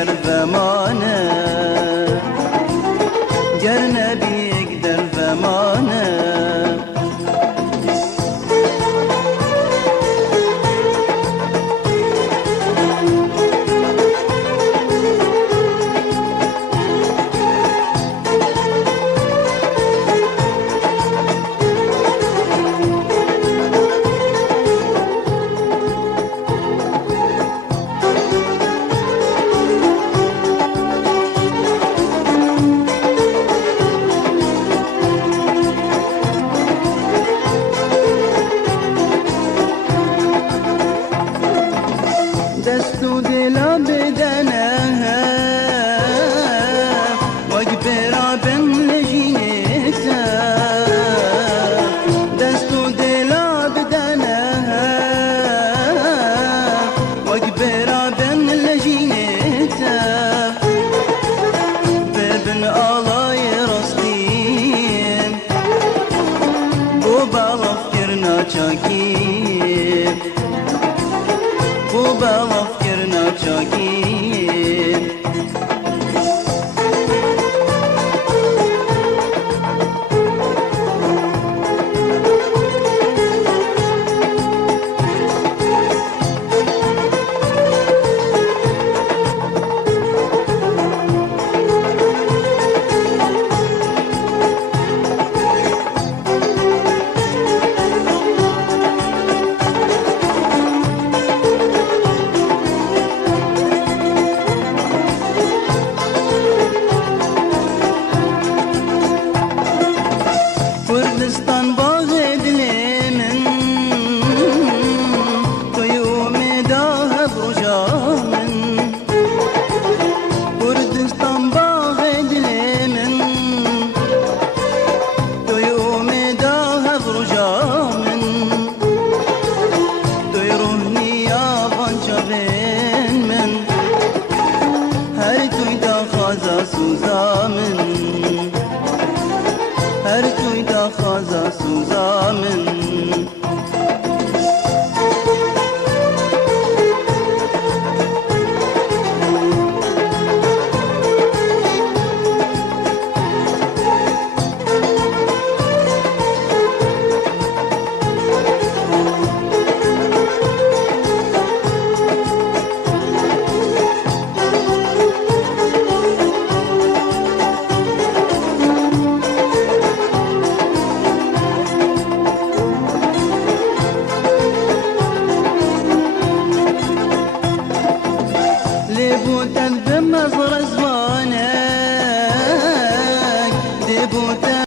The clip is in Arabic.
يقدر زمانه گر نبی يقدر زمانه دستو دلا بدنها وقبرا بن لجينتا دستو دلا بدنها وقبرا بن لجينتا بابن الله رصدين بوبا لفكرنا شاكين بوبا لفكرنا شاكين كردستان باغ دلي من طيوم داها برجا من كردستان باغ دلي من طيوم داها برجا من طيروني يا بانشا بين من هر تويدا خازا سوزا من هر تويدا خازا سوزا من لبوتن بمزرز